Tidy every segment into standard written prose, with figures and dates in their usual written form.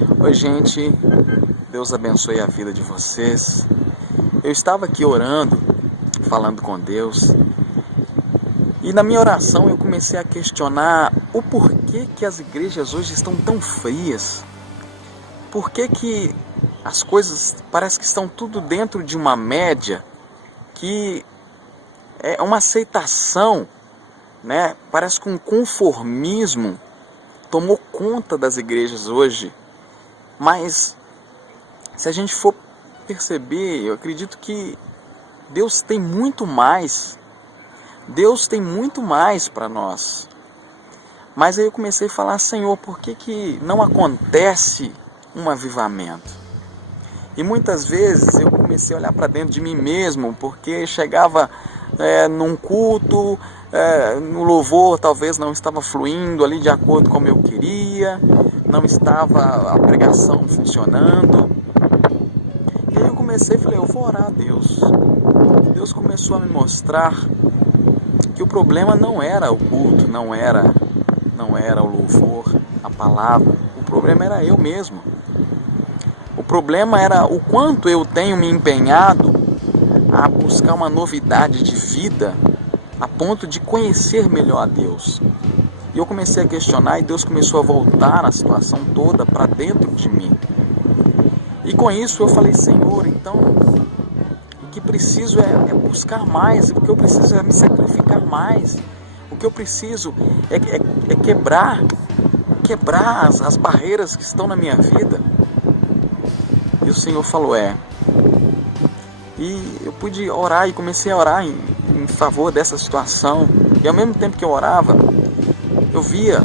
Oi, gente, Deus abençoe a vida de vocês. Eu estava aqui orando, falando com Deus, e na minha oração eu comecei a questionar o porquê que as igrejas hoje estão tão frias. Por que as coisas parece que estão tudo dentro de uma média, que é uma aceitação, né? Parece que um conformismo tomou conta das igrejas hoje. Mas se a gente for perceber, eu acredito que Deus tem muito mais. Deus tem muito mais para nós. Mas aí eu comecei a falar, Senhor, por que não acontece um avivamento? E muitas vezes eu comecei a olhar para dentro de mim mesmo, porque chegava num culto, no louvor talvez não estava fluindo ali de acordo com como eu queria, não estava a pregação funcionando. E aí eu comecei e falei, eu vou orar a Deus. Deus começou a me mostrar que o problema não era o culto, não era o louvor, a palavra. O problema era eu mesmo. O problema era o quanto eu tenho me empenhado a buscar uma novidade de vida a ponto de conhecer melhor a Deus. E eu comecei a questionar e Deus começou a voltar a situação toda para dentro de mim. E com isso eu falei, Senhor, então o que preciso é buscar mais, o que eu preciso é me sacrificar mais, o que eu preciso é quebrar as barreiras que estão na minha vida. E o Senhor falou, E eu pude orar e comecei a orar em favor dessa situação. E ao mesmo tempo que eu orava, eu via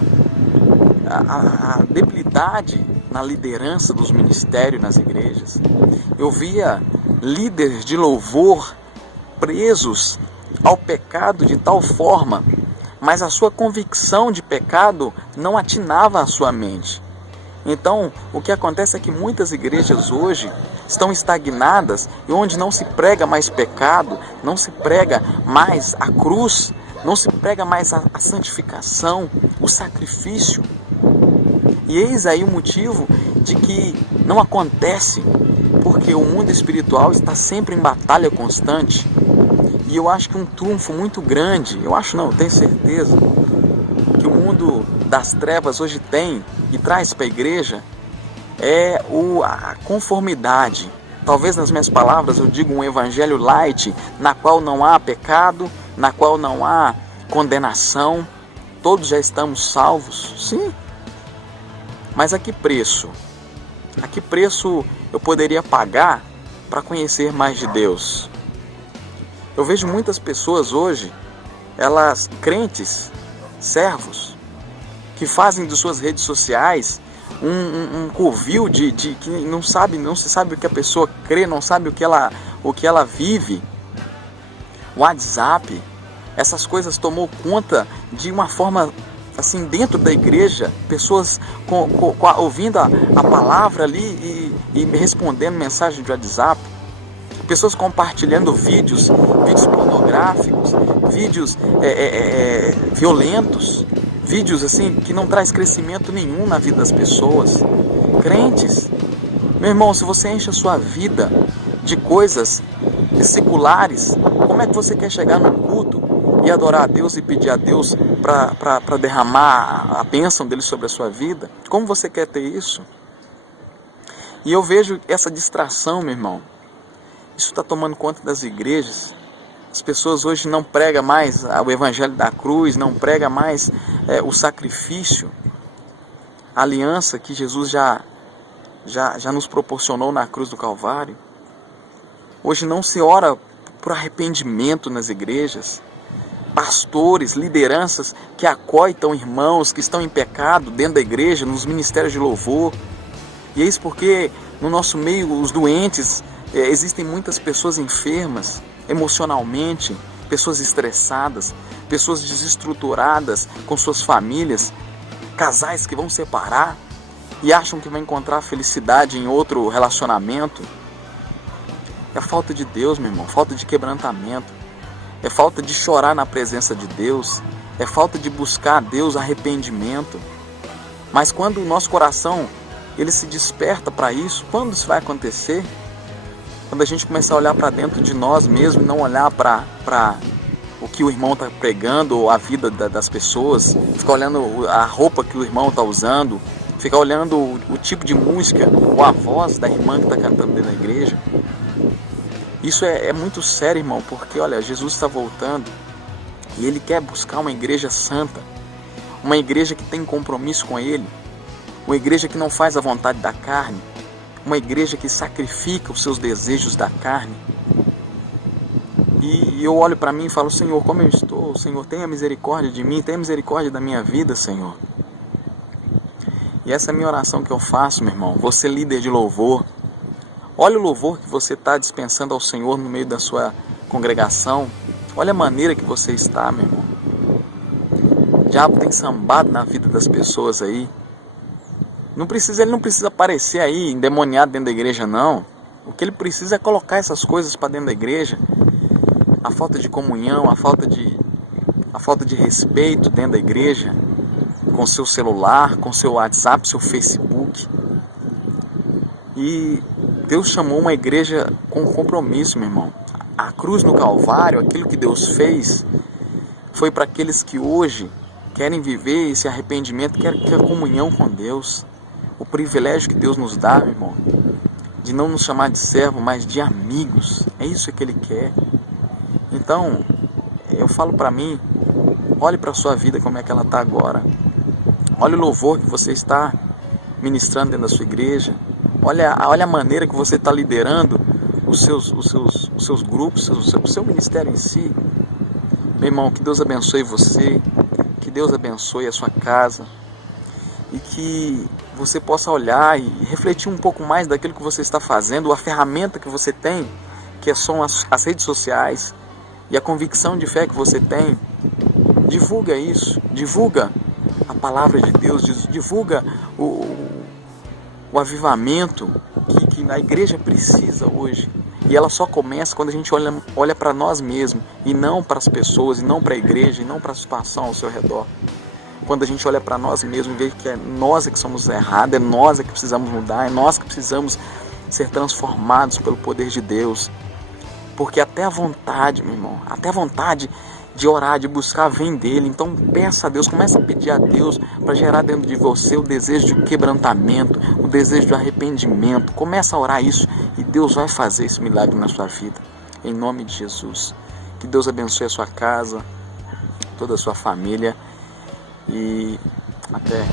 a debilidade na liderança dos ministérios nas igrejas. Eu via líderes de louvor presos ao pecado de tal forma, mas a sua convicção de pecado não atinava a sua mente. Então, o que acontece é que muitas igrejas hoje estão estagnadas e onde não se prega mais pecado, não se prega mais a cruz, não se prega mais a santificação, o sacrifício. E eis aí o motivo de que não acontece, porque o mundo espiritual está sempre em batalha constante. E eu acho que um trunfo muito grande, eu tenho certeza, que o mundo das trevas hoje tem e traz para a igreja é a conformidade. Talvez nas minhas palavras eu digo um evangelho light, na qual não há pecado, na qual não há condenação, todos já estamos salvos, sim. Mas a que preço? A que preço eu poderia pagar para conhecer mais de Deus? Eu vejo muitas pessoas hoje, elas crentes, servos, que fazem de suas redes sociais um covil de que não se sabe o que a pessoa crê, não sabe o que ela vive. O WhatsApp, essas coisas tomou conta de uma forma assim dentro da igreja, pessoas ouvindo a palavra ali e respondendo mensagem de WhatsApp, pessoas compartilhando vídeos pornográficos, vídeos violentos, vídeos assim que não traz crescimento nenhum na vida das pessoas. Crentes, meu irmão, se você enche a sua vida de coisas seculares, como é que você quer chegar no culto e adorar a Deus e pedir a Deus para derramar a bênção dele sobre a sua vida? Como você quer ter isso? E eu vejo essa distração, meu irmão, isso está tomando conta das igrejas. As pessoas hoje não pregam mais o evangelho da cruz, não pregam mais o sacrifício, a aliança que Jesus já nos proporcionou na cruz do Calvário. Hoje não se ora por arrependimento nas igrejas. Pastores, lideranças que acoitam irmãos que estão em pecado dentro da igreja, nos ministérios de louvor. E é isso porque no nosso meio, os doentes, existem muitas pessoas enfermas emocionalmente, pessoas estressadas, pessoas desestruturadas com suas famílias, casais que vão separar e acham que vai encontrar felicidade em outro relacionamento. É falta de Deus, meu irmão, falta de quebrantamento, é falta de chorar na presença de Deus, é falta de buscar a Deus arrependimento. Mas quando o nosso coração ele se desperta para isso. Quando isso vai acontecer? Quando a gente começar a olhar para dentro de nós mesmos, não olhar para o que o irmão está pregando, ou a vida das pessoas, ficar olhando a roupa que o irmão está usando, ficar olhando o tipo de música ou a voz da irmã que está cantando dentro da igreja. Isso é muito sério, irmão, porque olha, Jesus está voltando e Ele quer buscar uma igreja santa, uma igreja que tem compromisso com Ele, uma igreja que não faz a vontade da carne, uma igreja que sacrifica os seus desejos da carne. E eu olho para mim e falo: Senhor, como eu estou? Senhor, tenha misericórdia de mim, tenha misericórdia da minha vida, Senhor. E essa é a minha oração que eu faço, meu irmão. Você, líder de louvor, olha o louvor que você está dispensando ao Senhor no meio da sua congregação. Olha a maneira que você está, meu irmão. O diabo tem sambado na vida das pessoas aí. Ele não precisa aparecer aí endemoniado dentro da igreja, não. O que ele precisa é colocar essas coisas para dentro da igreja. A falta de comunhão, a falta de respeito dentro da igreja, com seu celular, com seu WhatsApp, seu Facebook. E Deus chamou uma igreja com compromisso, meu irmão. A cruz no Calvário, aquilo que Deus fez, foi para aqueles que hoje querem viver esse arrependimento, querem ter comunhão com Deus. O privilégio que Deus nos dá, meu irmão, de não nos chamar de servo, mas de amigos. É isso que Ele quer. Então, eu falo para mim, olhe para a sua vida como é que ela está agora. Olha o louvor que você está ministrando dentro da sua igreja. Olha a maneira que você está liderando os seus grupos, o seu ministério em si. Meu irmão, que Deus abençoe você, que Deus abençoe a sua casa e que você possa olhar e refletir um pouco mais daquilo que você está fazendo, a ferramenta que você tem, que são as redes sociais, e a convicção de fé que você tem. Divulga isso, divulga a palavra de Deus, divulga o avivamento que a igreja precisa hoje. E ela só começa quando a gente olha para nós mesmos, e não para as pessoas, e não para a igreja, e não para a situação ao seu redor. Quando a gente olha para nós mesmos e vê que é nós que somos errados, é nós que precisamos mudar, é nós que precisamos ser transformados pelo poder de Deus. Porque até a vontade, meu irmão, até a vontade de orar, de buscar, vem dele. Então peça a Deus, começa a pedir a Deus para gerar dentro de você o desejo de quebrantamento, o desejo de arrependimento. Começa a orar isso e Deus vai fazer esse milagre na sua vida. Em nome de Jesus. Que Deus abençoe a sua casa, toda a sua família e até.